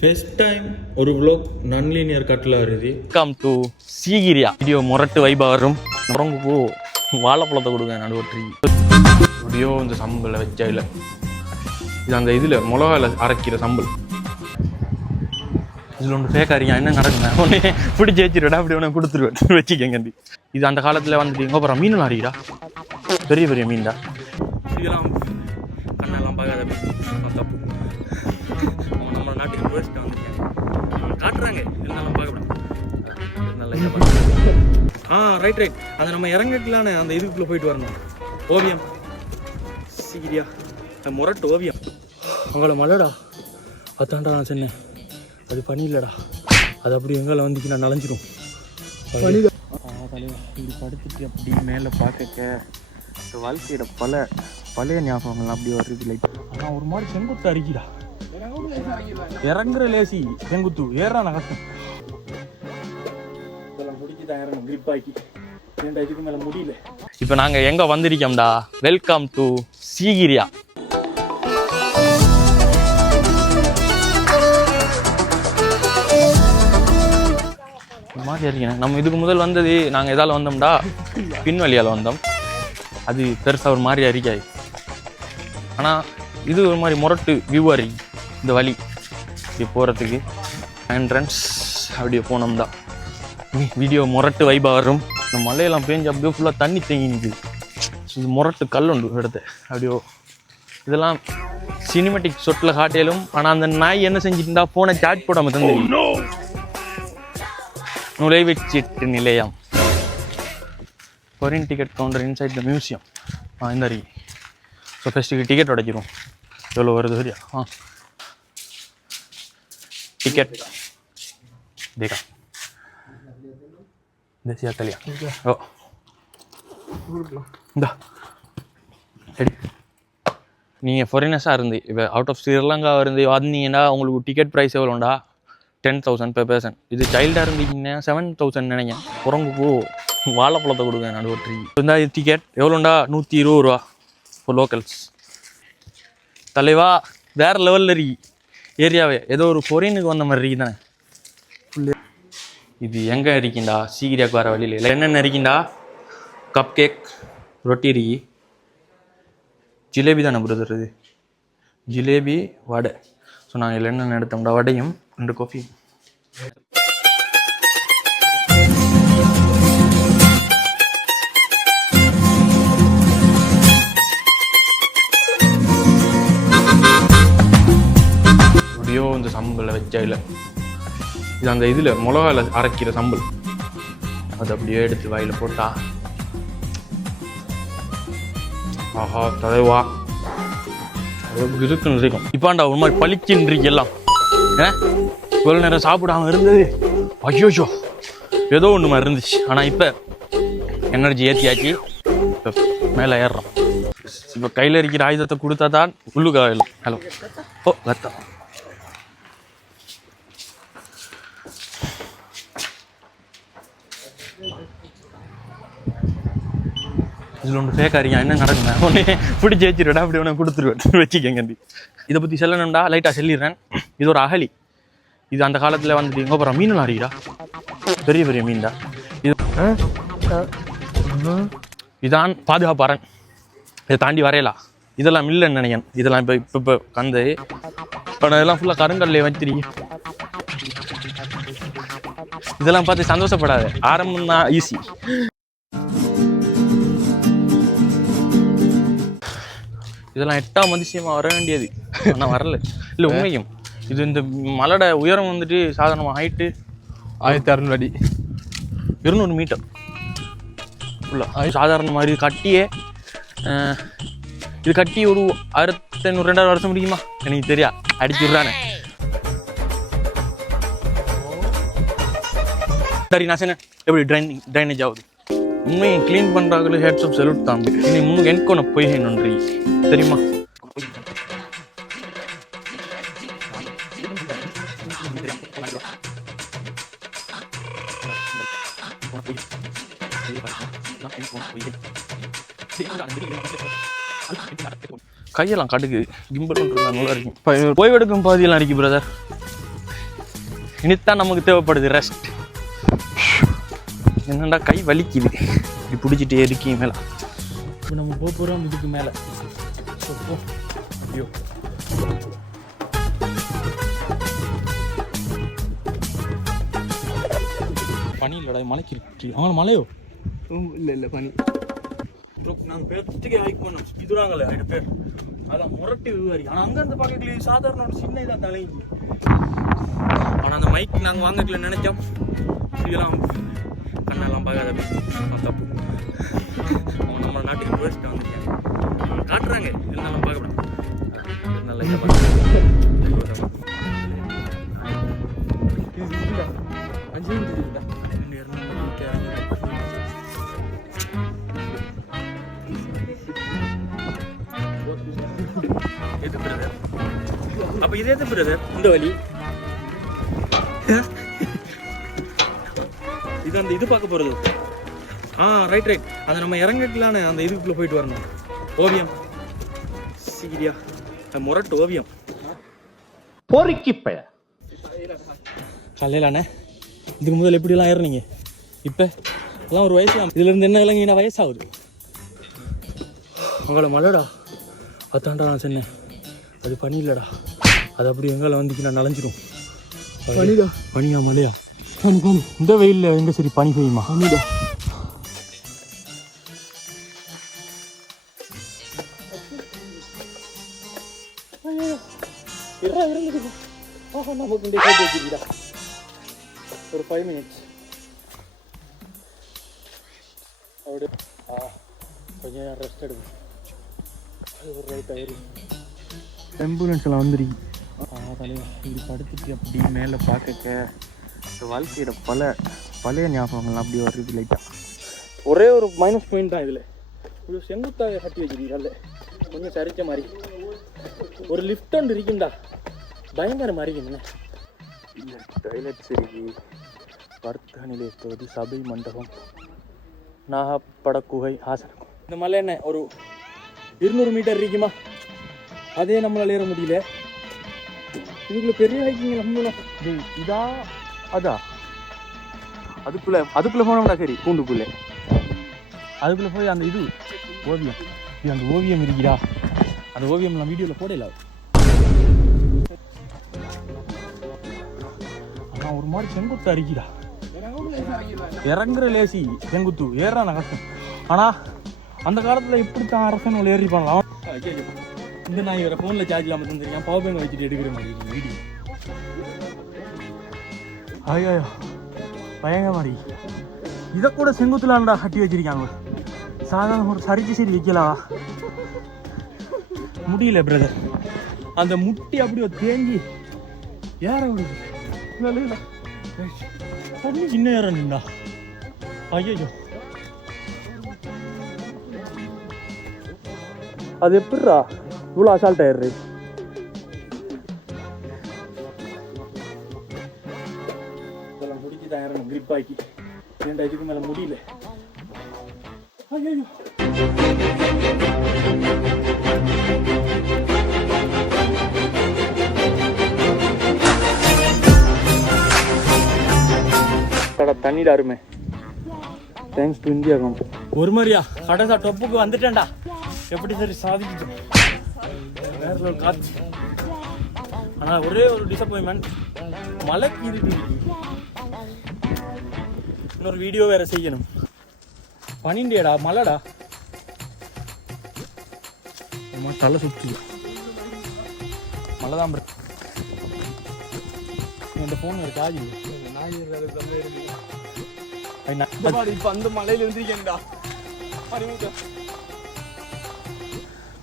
First time ஒரு vlog non-linear கட்டில் வருது. Welcome to Sigiriya. வீடியோ முரட்டு வைபாக வரும். முறங்குப்போ வாழைப்பழத்தை கொடுங்க நடுவற்றி. வீடியோ இந்த சம்பளை வச்சா இல்லை, இது அந்த இதில் மிளகாயில் அரைக்கிற சம்பல். இதில் ஒன்று ஃபேக்காரிங்க என்ன நடக்குங்க ஒன்று பிடிச்சி வச்சுருடா அப்படி ஒன்று கொடுத்துருவேன் வச்சுக்கங்க. இது அந்த காலத்தில் வந்துட்டு எங்கே அப்புறம் மீன் அறிகிறா, பெரிய பெரிய மீன்டா. இதெல்லாம் கண்ணெல்லாம் பார்க்காத தப்பு. நம்ம நாட்டுக்கு டூரிஸ்ட்டாக வந்துருக்காங்க, காட்டுறாங்க இருந்தாலும் பார்க்கப்படாது. ரைட் அது நம்ம இறங்கக்கலான்னு அந்த இதுக்குள்ளே போயிட்டு வரணும். ஓவியம் சீக்கிரியா முரட்டு ஓவியம். அவங்கள மழைடா அதான்டா நான் சொன்னேன், அது பனி இல்லைடா, அது அப்படி எங்களை வந்துச்சு நான் நனைஞ்சிடும். இப்படி படுத்துட்டு அப்படி மேலே பார்க்க வாழ்க்கையோட பழைய ஞாபகங்கள்லாம் அப்படி வருது. லைக் ஆனால் ஒரு மாதிரி செங்குத்து அரிக்கிடா, இறங்குற லேசி செங்குத்து ஏறா நகட்டும். இதெல்லாம் முடிச்சுதான் இறங்கும் கிரிப் ஆக்கி ரெண்டு இதுக்கு மேலே முடியல. இப்போ நாங்கள் எங்கே வந்திருக்கோம்டா, வெல்கம் டு சீகிரியா. மாதிரி இருக்கேன். நம்ம இதுக்கு முதல் வந்தது நாங்கள் எதால் வந்தோம்டா, பின்வழியால் வந்தோம். அது பெருசாக ஒரு மாதிரி அறிக்காது, ஆனால் இது ஒரு மாதிரி முரட்டு வியூ அறி. இந்த வழி இப்படி போகிறதுக்கு என்ட்ரன்ஸ் அப்படியே போனோம்டா வீடியோ முரட்டு வைபாக வரும். இந்த மழையெல்லாம் பேஞ்சு அப்படியே ஃபுல்லாக தண்ணி தேங்கி நிற்குது. இது முரட்டு கல் உண்டு எடுத்து அப்படியோ. இதெல்லாம் சினிமேட்டிக் சொட்டில் காட்டியாலும், ஆனால் அந்த நாய் என்ன செஞ்சுட்டுண்டா ஃபோனை சார்ஜ் போடாமல் தந்து நுழைவுச்சீட்டு நிலையம். Foreign ticket counter inside the museum. இந்த அறி. ஸோ ஃபஸ்ட்டுக்கு டிக்கெட் உடைச்சிரும். எவ்வளோ வருது சரியா? டிக்கெட் தேக்கா தேசியா கல்யா. ஓ இந்தா சரி. நீங்கள் ஃபாரினர்ஸாக இருந்து இப்போ அவுட் ஆஃப் ஸ்ரீலங்கா இருந்து வந்தீங்கன்னா உங்களுக்கு டிக்கெட் ப்ரைஸ் எவ்வளோண்டா 10,000 per person. இது சைல்டாக இருந்தீங்கன்னா 7,000 நினைக்கிறேன். குரங்குப்போ வாழைப்பழத்தை கொடுங்க நடுவற்றி. இந்த டிக்கெட் எவ்வளோண்டா 120 ரூபா ஃபார் லோக்கல்ஸ். தலைவா வேறு லெவலில் இருக்கி ஏரியாவே, ஏதோ ஒரு ஃபாரினுக்கு வந்த மாதிரி இருக்கி தானே ஃபுல்லு. இது எங்கே இருக்கீண்டா, சீக்கிரியாவுக்கு வர வழியில் இல்லை என்னென்ன இருக்கீண்டா, கப் கேக், ரொட்டி இருக்கி, ஜிலேபி தானே பிரதர், இது ஜிலேபி வடை. ஸோ நாங்கள் என்னென்ன எடுத்தோம்டா, வடையும் 2 காஃபி. அப்படியோ இந்த சம்பளை வச்சா இல்லை, இது அந்த இதில் மிளகாயில் அரைக்கிற சம்பல். அது அப்படியே எடுத்து வாயில் போட்டா ஆஹா தலைவா இருக்குன்னு இருக்கும். இப்பாண்டா ஒரு மாதிரி பளிச்சுன்றிக்கு எல்லாம் இவ்வளோ நேரம் சாப்பிடாம இருந்தது. ஐயோஷோ ஏதோ ஒன்று மாதிரி இருந்துச்சு. ஆனால் இப்போ எனர்ஜி ஏற்றியாச்சு, இப்போ மேலே ஏறுறோம். இப்போ கையில் இருக்கிற ஆயுதத்தை கொடுத்தா தான் உள்ளுக்காக. ஹலோ ஓ கத்தா இதில் ஒன்று ஃபேக்காரிங்க என்ன நடக்குங்க ஒன்று பிடிச்சி வச்சுருடா அப்படி ஒன்று கொடுத்துருவேன் வச்சுக்கங்க. இதை பற்றி சொல்லணும்டா லைட்டாக சொல்லிடுறேன். இது ஒரு அகலி. இது அந்த காலத்தில் வந்துட்டு எங்கே அப்புறம் மீன் அறிகிறா, பெரிய பெரிய மீன்டா. இது இதான் பாதுகாப்பாரன். இதை தாண்டி வரையலாம். இதெல்லாம் இல்லைன்னு நினைக்கிறேன். இதெல்லாம் இப்போ கந்து ஆனால் இதெல்லாம் ஃபுல்லாக கருங்கல்லே வச்சிரு. இதெல்லாம் பார்த்து சந்தோஷப்படாது, ஆரம்பம் தான் ஈஸி. இதெல்லாம் 8ஆம் அதிசயமாக வர வேண்டியது, ஆனால் வரல. இல்லை உண்மையும் இது இந்த மலோட உயரம் வந்துட்டு சாதாரணமாக ஹைட்டு 1600 அடி, 200 மீட்டர் ஃபுல்லாக. சாதாரண மாதிரி கட்டியே இது கட்டி ஒரு 1500-2000 வருஷம் முடியுமா எனக்கு தெரியா, அடிச்சுடுறானே. சரி நான் சொன்னேன் எப்படி ட்ரைனேஜ் ஆகுது. உண்மையை க்ளீன் பண்ணுறாங்களே ஹெட்ஸ் ஆஃப் செலூட் தான். இனி முன்னுக்கு எனக்கு ஒன்று போய் நன்றி தெரியுமா. கையெல்லாம் கடுக்கு கிம்பல் நல்லா இருக்கும். ஓய்வெடுக்கும் பாதியெல்லாம் இருக்கு பிரதர். இனித்தான் நமக்கு தேவைப்படுது ரெஸ்ட். என்னடா கை வலிக்குது இப்படி பிடிச்சிட்டு எதுக்கு மேலே. இப்போ நம்ம போகிறோம் இதுக்கு மேலே. ஐயோ பனி இல்லைடா, மலைக்கு இருக்கு. அவங்க மலையோ இல்லை பனி. நாங்கள் பேர்த்துக்கே ஹைக் பண்ணோம். இதுறாங்களே அது பேர், அதான் முரட்டு விவரி. ஆனால் அங்கே அந்த பக்கத்துல சாதாரண ஒரு சின்ன இதாக தலைஞ்சி. ஆனால் அந்த மைக் நாங்கள் வாங்கல நினைச்சோம். இதெல்லாம் கண்ணெல்லாம் பார்க்காத தப்பு. அவங்க நம்ம நாட்டுக்கு டூரிஸ்ட் வந்துருக்காங்க, காட்டுறாங்க. இருந்தாலும் பார்க்கப்படும். நல்லா அப்ப இதே பிரதர் இந்த வழி இது அந்த இது பார்க்க போறது. ரைட் அந்த நம்ம இறங்கலான்னு அந்த இதுக்குள்ள போயிட்டு வரணும். ஓவியம் சீரியா முரட்டு ஓவியம் பொறுக்கி பைய காலையிலானே. இதுக்கு முதல்ல எப்படிலாம் ஏறினீங்க? இப்போ எல்லாம் ஒரு வயசு. இதுல இருந்து என்ன இல்லைங்க, வயசாகுது. உங்களை மழைடா அத்தாண்டா நான் சொன்னேன். அது பனி இல்லைடா, அது அப்படி எங்களை வந்துச்சு நான் நனைஞ்சிடும். பனிடா. பனியா மழையா? இந்த வெயிலில் எங்கே சரி பனி பெய்யுமா? பனிடா. ஒரு 5 minutes அப்படியே கொஞ்சம் நேரம் ரெஸ்ட் எடுக்கும். அது ஒரு ரைட் ஆயிரும். ஆம்புலன்ஸ் எல்லாம் வந்துருக்கு. இப்படி படுத்துட்டு அப்படி மேலே பார்க்க வாழ்க்கையோட பழைய ஞாபகங்கள்லாம் அப்படி வருது லைட்டாக. ஒரே ஒரு மைனஸ் பாயிண்ட் தான் இதில். ஒரு செங்குத்தாக கட்டி வச்சுருக்கீங்க, கொஞ்சம் சரிச்ச மாதிரி. ஒரு லிஃப்ட் ஒன்று இருக்குண்டா, பயங்கரமாக இருக்குங்கண்ணே. இல்லை டாய்லெட்ஸ் இருக்கு. வர்த்தக நிலையத்தோடு சபை மண்டபம், நாகப்பட குகை, ஆசனம். இந்த மலை என்ன ஒரு 200 மீட்டர் இருக்குமா? அதே நம்மளால் ஏற முடியல. இதுக்குள்ள பெரிய ஹைக்கிங் நம்மளும் இதா அதா அதுக்குள்ளே போனோம்னா சரி. பூண்டுக்குள்ளே அதுக்குள்ளே போய் அந்த இது ஓவியம், இது அந்த ஓவியம் இருக்குதா? அந்த ஓவியம் நான் வீடியோவில் போடல. ஆனால் ஒரு மாதிரி செங்குத்து அரிக்குதா. இறங்குற லேசி செங்குத்து, ஏறான கஷ்டம். ஆனால் அந்த காலத்தில் இப்படித்தான் அரசன் ஏறி பண்ணலாம். இந்த நான் இவரை ஃபோனில் சார்ஜ் இல்லாமல் தந்துருக்கேன், பவர் பேங்க் வச்சுட்டு எடுக்கிற மாதிரி வீடியோ. ஐயோ பயங்கர மாதிரி. இதை கூட செங்குத்துலாண்டா கட்டி வச்சிருக்காங்க. சாதாரண ஒரு சரிச்சு சரி வைக்கலாம் முடியல பிரதர். அந்த முட்டி அப்படியே தேங்கி ஏற விடுது. சின்ன ஏற நின்றா. ஐயோ அது எப்படிரா இவ்வளோ அசால்ட் ஆயிடுறது? இதெல்லாம் முடிச்சு தான் ஏறணும் கிரிப் ஆக்கி. 2 இதுக்கு மேலே முடியல. ஐயோ தண்ணிடா அருமை. Thanks to India company. ஒரு மாதிரியா கடைசா டொப்புக்கு வந்துட்டேன்டா. எப்படி சரி சாதிக்கிட்டோம். வேற ஒரு காட்சி. ஆனால் ஒரே ஒரு டிசப்பாயின்மெண்ட், மலைக்கு இருக்கு. இன்னொரு வீடியோ வேற செய்யணும். பனிண்டியடா மலைடா. தலை சுற்றி மலை தான். இந்த ஃபோன் ஒரு சார்ஜ் இல்லை. இப்போ அந்த மலையில வந்துருக்கேன்டா.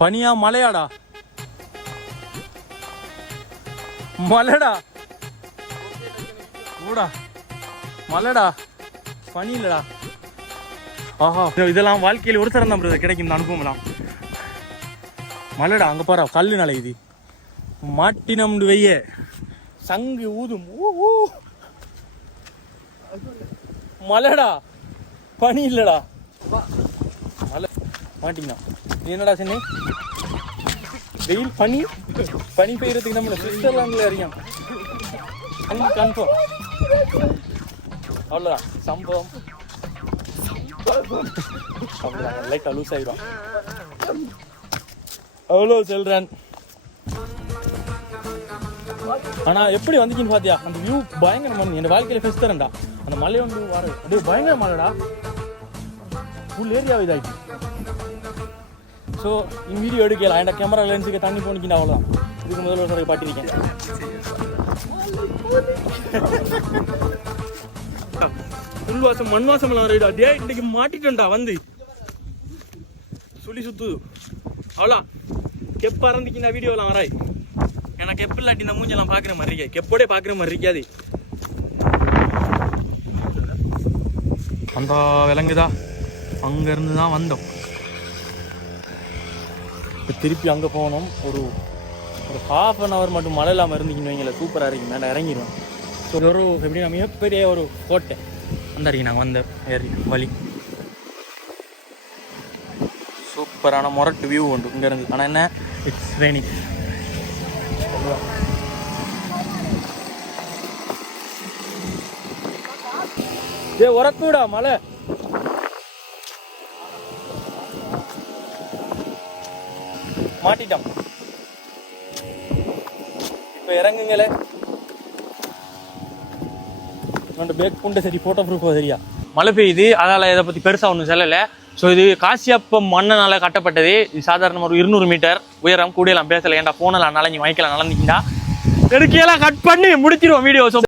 பனியா மலையாடா? மலைடா ஊடா மலைடா, பனி இல்லடா. ஆஹா இதெல்லாம் வாழ்க்கையில் ஒரு தரம் தான் கிடைக்கும் இந்த அனுபவம்லாம். மலைடா அங்கே பாரு கல்லு நலையுது. மாட்டினம்னு வெய்ய சங்கு ஊதும். மலைடா பனி இல்லடா. மலை மாட்டிங்கண்ணா. நீ என்னடா சொன்னே? வெயில் பனி பெய்யறதுக்கு நம்ம சுவிட்சர்லாண்டில் அறியாம். கன்ஃபார்ம். அவ்வளோதான் சம்பவம். அப்படிதான் லைட்டாக லூஸ் ஆகிடும். அவ்வளோ செல்றேன். ஆனால் எப்படி வந்துச்சின்னு பார்த்தியா? அந்த வியூ பயங்கரமான. என் வாழ்க்கையில் ஃபெஸ்ட் தரேன்டா. அந்த மலை வந்து வர அப்படியே பயங்கர மலைடா. ஃபுல் ஏரியாவே இதாகிட்டு. ஸோ இந்த வீடியோ எடுக்கல. என் கேமரா லென்ஸுக்கு தண்ணி போனிக்கிட்டா அவ்வளோதான். இதுக்கு முதல்ல ஒரு பாட்டிருக்கேன். புல்வாசம் மண் வாசம்லாம் வரைடா. டே இன்னைக்கு மாட்டிட்டேன்டா வந்து சொல்லி சுத்து. அவ்வளோ கெப்பா இருந்துக்கு நான் வீடியோலாம் வராய். ஏன்னா கெப்பு இல்லாட்டி இந்த மூஞ்செல்லாம் பார்க்குற மாதிரி இருக்கே. கெப்போடே பார்க்குற மாதிரி இருக்காது. அந்த விலங்குதா அங்கேருந்து தான் வந்தோம். இப்போ திருப்பி அங்கே போகணும். ஒரு 1/2 hour மட்டும் மழை இல்லாமல் இருந்துக்கின்னு வைங்கள சூப்பராக இருக்கும். நான் இறங்கிடுவேன். ஸோ ஒரு எப்படின்னா மிகப்பெரிய ஒரு கோட்டை அந்த இருக்கு. நாங்கள் வந்த ஏறி வழி சூப்பரான மொரட்டு வியூ உண்டு இங்கேருந்து. ஆனால் என்ன இட்ஸ் ரெய்னிங். ஏ உரக்கூடா மழை. மாட்டிட்டோம். இப்போ இறங்குங்களே. பேக் புண்டை சரி ஃபோட்டோ ப்ரூஃப் சரியா. மழை பெய்யுது, அதனால் இதை பற்றி பெருசாக ஒன்றும் சொல்லலை. ஸோ இது காசியப்பம் மண்ணனால் கட்டப்பட்டது. இது சாதாரண ஒரு 200 மீட்டர் உயரம். கூடியெல்லாம் பேசலை. ஏன்டா ஃபோனெல்லாம் நலஞ்சி மைக்கெல்லாம் நலஞ்சிக்கிட்டா எடுக்கையெல்லாம் கட் பண்ணி முடிச்சிடுவோம் வீடியோ. ஸோ